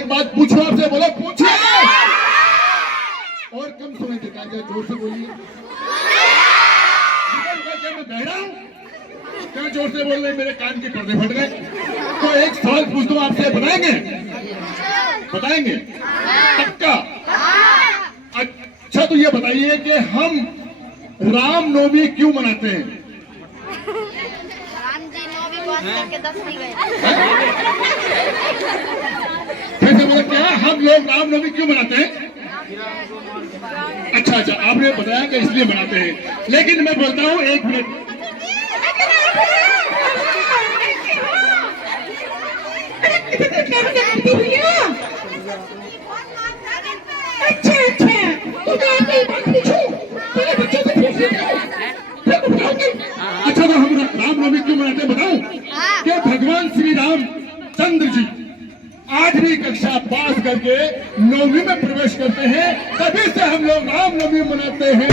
एक बात पूछो आपसे, बोलो पूछिए। और कम सुनाई देता है, जोर से बोलिए। क्या मैं बहरा हूँ? क्या जोर से बोल रहे, मेरे कान के पर्दे फट गए। तो एक सवाल पूछता हूँ आपसे, बताएंगे? बताएंगे पक्का? अच्छा तो ये बताइए कि हम रामनवमी क्यों मनाते हैं? राम जी 9वीं पास करके 10वीं गए। कैसे बोला, क्या हम लोग रामनवमी क्यों मनाते हैं? अच्छा अच्छा, आपने बताया कि इसलिए मनाते हैं, लेकिन मैं बोलता हूँ एक मिनट। अच्छा अच्छा, तो मैं आपको एक बात पूछूं, मेरे बच्चों से पूछ लेते हो, फिर बताओगे? अच्छा तो हम रामनवमी क्यों मनाते हैं बताऊं? कि भगवान श्री राम चंद्र जी 8वीं कक्षा पास करके 9वीं में प्रवेश करते हैं, तभी से हम लोग रामनवमी मनाते हैं।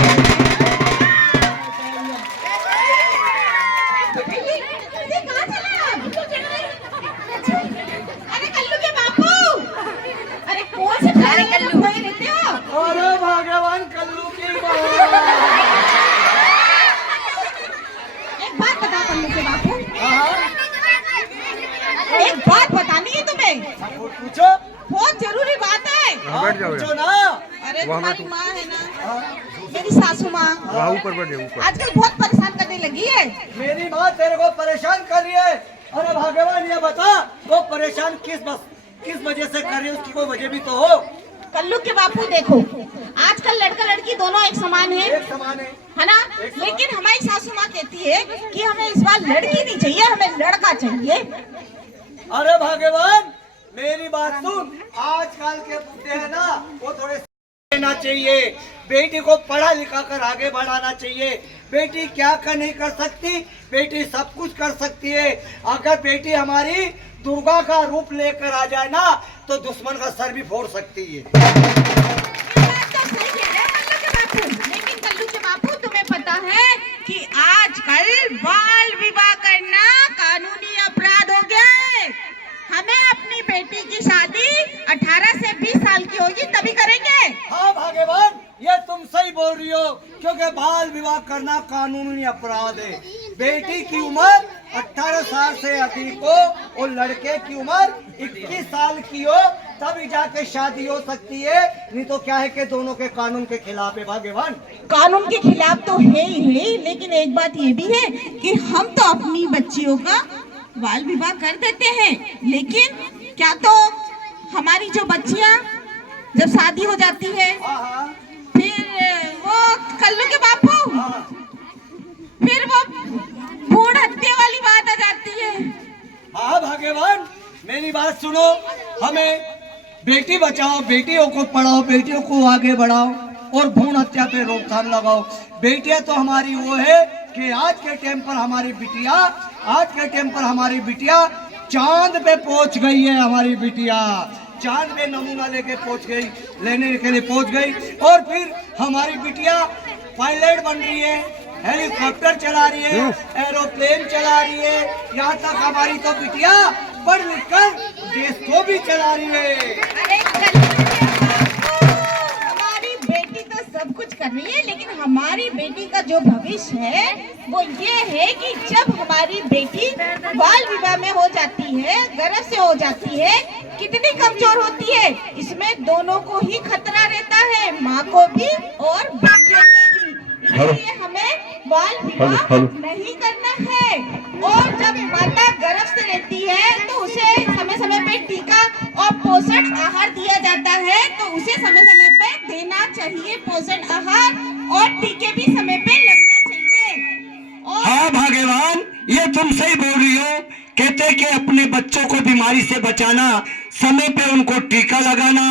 अरे कल्लू के बापू, अरे कौन से खाने के लिए खोए रहते हो? अरे भगवान कल्लू की एक बात बता कल्लू के बापू, एक बात बतानी है तुम्हें। पूछो। बहुत जरूरी बात है। बैठ जाओ पूछो ना। अरे तुम्हारी माँ है ना, मेरी सासू माँ, ऊपर बैठ जाओ ऊपर। आजकल बहुत परेशान करने लगी है। मेरी माँ तेरे को परेशान कर रही है। अरे भगवान ये बता, वो परेशान किस वजह से कर रही है, उसकी कोई वजह भी तो हो। कल्लू के बापू देखो, आजकल लड़का लड़की दोनों एक समान एक समान है ना? लेकिन हमारी सासू माँ कहती है कि हमें इस बार लड़की नहीं चाहिए, हमें लड़का चाहिए। अरे भगवान मेरी बात सुन, आजकल के बुढ़े हैं ना, वो थोड़े लेना चाहिए। बेटी को पढ़ा लिखा कर आगे बढ़ाना चाहिए। बेटी क्या कर नहीं कर सकती, बेटी सब कुछ कर सकती है। अगर बेटी हमारी दुर्गा का रूप लेकर आ जाए ना, तो दुश्मन का सर भी फोड़ सकती है। लेकिन कल्लू के बापू तुम्हें पता है कि आजकल बाल विवाह करना कानूनी अपराध हो गया है। हमें अपनी बेटी की शादी 18 से 20 साल की होगी तभी करेंगे। हाँ भगवान ये तुम सही बोल रही हो, क्योंकि बाल विवाह करना कानूनी अपराध है। बेटी की उम्र 18 साल से अधिक हो और लड़के की उम्र 21 साल की हो, तभी जाके शादी हो सकती है। नहीं तो क्या है कि दोनों के कानून के खिलाफ है भगवान। कानून के खिलाफ तो है ही, लेकिन एक बात ये भी है कि हम तो अपनी बच्चियों का बाल विवाह कर देते हैं, लेकिन क्या तो हमारी जो बच्चियां जब शादी हो जाती है, फिर वो कल्लू के बापू, फिर वो भ्रूण हत्या वाली बात आ जाती है। हाँ भगवान मेरी बात सुनो, हमें बेटी बचाओ, बेटियों को पढ़ाओ, बेटियों को आगे बढ़ाओ और भ्रूण हत्या पे रोकथाम लगाओ। बेटियां तो हमारी वो है कि आज के टाइम पर हमारी बिटिया चांद पे पहुंच गई है। हमारी बिटिया चांद पे नमूना लेके लेने के लिए पहुंच गई। और फिर हमारी बिटिया पायलट बन रही है, हेलीकॉप्टर चला रही है, एरोप्लेन चला रही है। यहाँ तक हमारी तो बिटिया पढ़ लिख कर देश को भी चला रही है। अरे हमारी बेटी तो सब कुछ कर रही है, लेकिन हमारी बेटी का जो भविष्य है वो ये है कि जब हमारी बेटी बाल विवाह में हो जाती है, गर्भ से हो जाती है, कितनी कमजोर होती है। इसमें दोनों को ही खतरा रहता है, माँ को भी और बच्चे को भी। इसलिए हमें बाल विवाह नहीं करना है। और जब माता गर्भ से रहती है तो उसे समय समय पे टीका और पोषण आहार दिया जाता है, तो उसे समय समय पे देना चाहिए पोषण आहार, और टीके भी समय पे लगना चाहिए। और हाँ भगवान ये तुम सही बोल रही हो। कहते कि अपने बच्चों को बीमारी से बचाना, समय पे उनको टीका लगाना,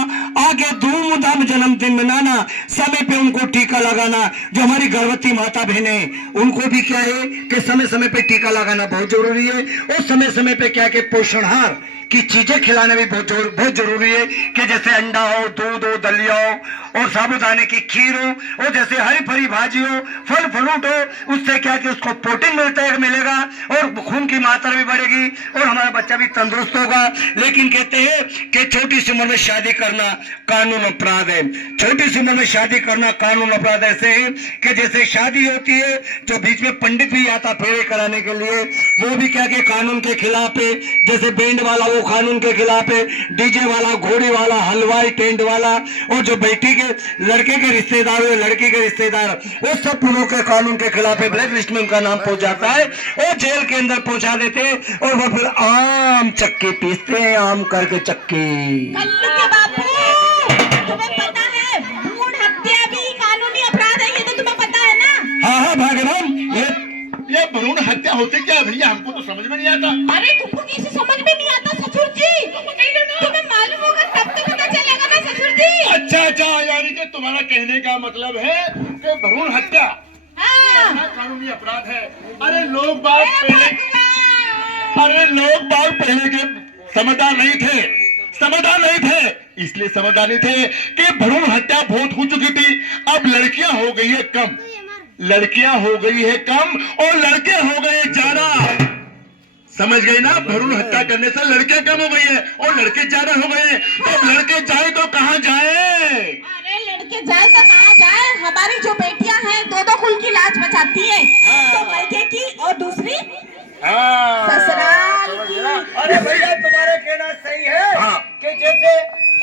आगे धूमधाम जन्मदिन मनाना, समय पे उनको टीका लगाना। जो हमारी गर्भवती माता बहनें, उनको भी क्या है कि समय समय पे टीका लगाना बहुत जरूरी है। और समय समय पे क्या कि पोषण आहार की चीजें खिलाना भी बहुत जरूरी है कि जैसे अंडा हो, दूध हो, दलिया हो और साबुदाने की खीर हो और जैसे हरी भरी भाजी हो, फल फ्रूट हो, उससे क्या कि उसको प्रोटीन मिलेगा और खून की मात्रा भी बढ़ेगी और हमारा बच्चा भी तंदुरुस्त होगा। लेकिन कहते हैं कि छोटी सी उम्र में शादी करना कानून अपराध है। छोटी सी उम्र में शादी करना कानून अपराध ऐसे है कि जैसे शादी होती है जो बीच में पंडित भी आता फेरे कराने के लिए, वो भी क्या कि कानून के खिलाफ है। जैसे बैंड वाला वो कानून के खिलाफ है, डीजे वाला, घोड़ी वाला, हलवाई, टेंट वाला और जो बेटी के लड़के के रिश्तेदार हुए, लड़की के रिश्तेदार, वो सब पुनों के कानून के खिलाफ है। ब्लैक लिस्ट में उनका नाम पहुंच जाता है और जेल के अंदर पहुंचा देते हैं और वो फिर आम चक्के पीसते हैं, आम करके चक्के। कल्लू के बापू, तुम्हें पता है भ्रूण हत्या भी कानूनी अपराध है, ये तो तुम्हें पता है ना? हाँ हाँ भागवान, ये भ्रूण हत्या होती क्या है भैया, हमको तो समझ में नहीं आता। अरे तुमको किसी समझ में नहीं आता ससुर जी? तुम्हें मालूम होगा तब तो पता चलेगा ना ससुर जी। अच्छा, यानी कि तुम्हारा कहने का मतलब है कि भ्रूण हत्या हाँ। कानूनी अपराध है। अरे लोग बाग पहले के समझदार नहीं थे, इसलिए समझदार नहीं थे कि भ्रूण हत्या बहुत हो चुकी थी। अब लड़कियां हो गई है कम और लड़के हो गए ज्यादा। समझ गए ना? भ्रूण हत्या करने से लड़कियां कम हो गई है और लड़के ज्यादा हो गए हैं। तो अब लड़के जाए तो कहाँ जाए? अरे लड़के जाए तो कहाँ जाए? हमारी जो बेटियां हैं दो कुल की लाज बचाती है, तो लड़के की और दूसरी ससुराल की। अरे भैया तुम्हारा कहना सही है कि जैसे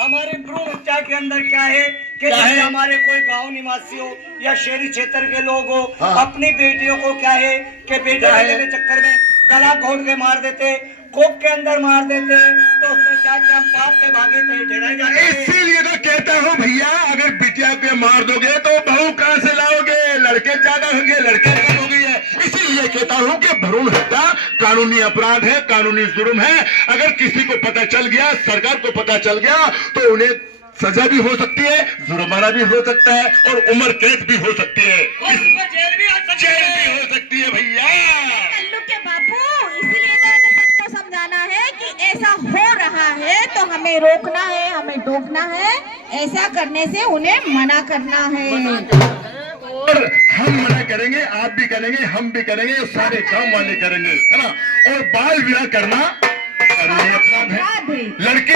हमारे भ्रूण हत्या के अंदर क्या है कि जैसे हमारे कोई गांव निवासी हो या शहरी क्षेत्र के लोग हो, अपनी बेटियों को क्या है कि बेटे वाले के चक्कर में गला घोट के मार देते, कोप के अंदर मार देते, तो उसमें क्या क्या पाप के भागे थे ठहराए जाते। इसीलिए तो कहता हूँ भैया, अगर बिटिया को मार दोगे तो बहू कहाँ से लाओगे? लड़के ज्यादा होंगे, लड़के कम हो गई है। इसीलिए कहता हूँ कि भ्रूण हत्या कानूनी अपराध है, कानूनी जुर्म है। अगर किसी को पता चल गया, सरकार को पता चल गया, तो उन्हें सजा भी हो सकती है, जुर्माना भी हो सकता है और उम्र कैद भी हो सकती है, जेल भी हो सकती है भैया। कल्लू के बापू, इसीलिए तो हमें सबको समझाना है कि ऐसा हो रहा है तो हमें रोकना है, हमें टोकना है, ऐसा करने से उन्हें मना करना है। और हम मना करेंगे, आप भी करेंगे, हम भी करेंगे, सारे गांव वाले करेंगे, है ना? और बाल विवाह करना कानूनी अपराध है। लड़की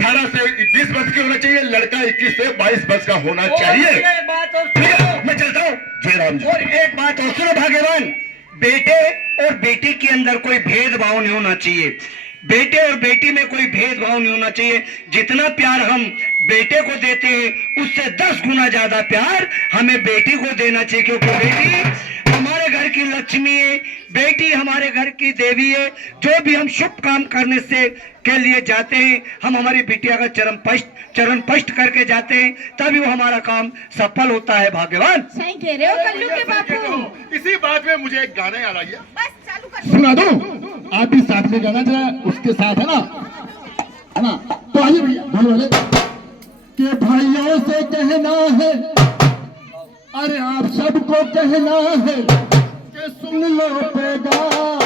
18 से 20 वर्ष की होना चाहिए, लड़का 21 से 22 वर्ष का होना चाहिए। एक बात और ठीक है, मैं चलता हूँ। जय राम जी। और एक बात और सुनो भाग्यवान, बेटे और बेटी के अंदर कोई भेदभाव नहीं होना चाहिए। बेटे और बेटी में कोई भेदभाव नहीं होना चाहिए। जितना प्यार हम बेटे को देते हैं उससे 10 गुना ज्यादा प्यार हमें बेटी को देना चाहिए, क्योंकि बेटी हमारे घर की लक्ष्मी है, बेटी हमारे घर की देवी है। जो भी हम शुभ काम करने से के लिए जाते हैं, हम हमारी बिटिया का चरण स्पष्ट करके जाते हैं, तभी वो हमारा काम सफल होता है। भाग्यवान सही कह रहे हो कल्लू के बापू। इसी बात में मुझे एक गाना याद आ गया, बस चालू कर। सुना दो। आप भी साथ में गाना जरा उसके साथ, है ना? तो आइए भैया, भाई वाले के भाइयों से कहना है, अरे आप सबको कहना है कि सुन लो पैगाम,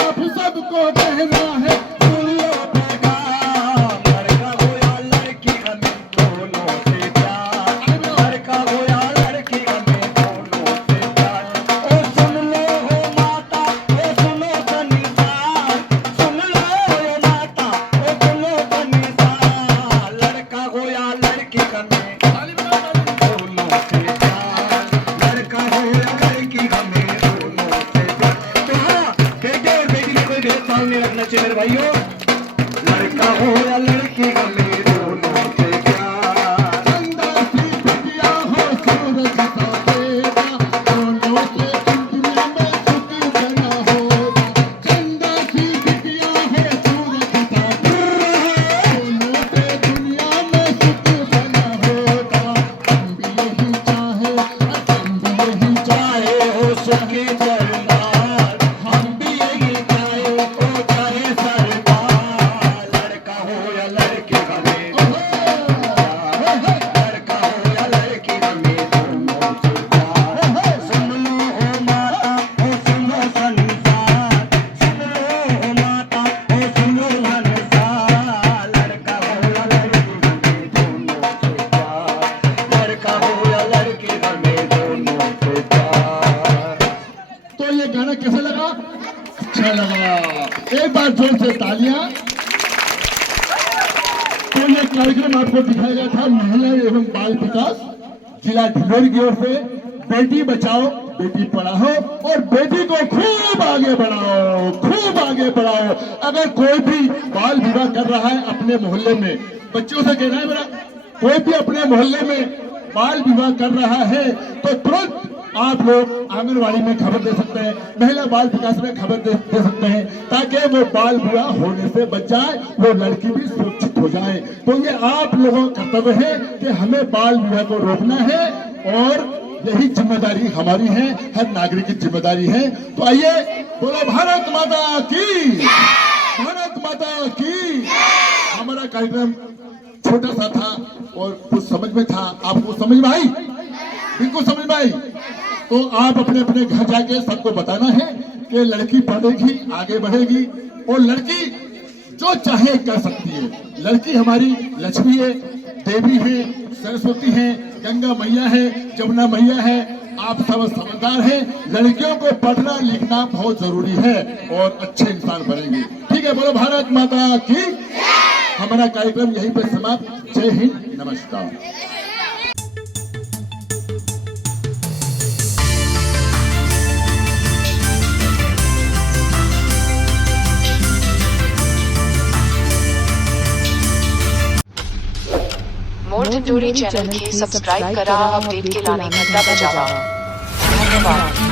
आप सबको कहना है सुन लो पैगाम। लड़का हो या लड़की हमें दोनों से प्यार, लड़का हो या लड़की हमें दोनों से प्यार। ओ सुन लो हो माता, ओ सुनो तनिसार, सुन लो हो माता, ओ सुनो तनिसार। लड़का हो या लड़की हमें दोनों से प्यार, लड़का हो या लड़की हमें दोनों से प्यार। तो हाँ, बेटे और बेटी में कोई भेदभाव नहीं रखना चाहिए मेरे भाइयों। एक बार जोर से तालियां। तो ये कार्यक्रम आपको दिखाया गया था महिला एवं बाल विकास जिला ढिंढोरी की ओर से। बेटी बचाओ बेटी पढ़ाओ और बेटी को खूब आगे बढ़ाओ, खूब आगे बढ़ाओ। अगर कोई भी बाल विवाह कर रहा है अपने मोहल्ले में, बच्चों से कहना है मेरा, कोई भी अपने मोहल्ले में बाल विवाह कर रहा है तो तुरंत आप लोग आंगनवाड़ी में खबर दे सकते हैं, महिला बाल विकास में खबर दे सकते हैं, ताकि वो बाल विवाह होने से बच जाए, वो लड़की भी सुरक्षित हो जाए। तो ये आप लोगों का कर्तव्य है कि हमें बाल विवाह को रोकना है और यही जिम्मेदारी हमारी है, हर नागरिक की जिम्मेदारी है। तो आइए बोलो भारत माता की, भारत माता की। हमारा कार्यक्रम छोटा सा था और कुछ समझ में था, आपको समझ में आई? बिल्कुल समझ में आई। तो आप अपने अपने घर जाके सबको बताना है कि लड़की पढ़ेगी आगे बढ़ेगी और लड़की जो चाहे कर सकती है। लड़की हमारी लक्ष्मी है, देवी है, सरस्वती है, गंगा मैया है, जमुना मैया है। आप सब समझदार हैं। लड़कियों को पढ़ना लिखना बहुत जरूरी है और अच्छे इंसान बनेंगे। ठीक है, बोलो भारत माता की। हमारा कार्यक्रम यहीं पर समाप्त। जय हिंद, नमस्कार। मोर ढिंढोरी चैनल के सब्सक्राइब करा, अपडेट के लाने घंटा बजावा। धन्यवाद।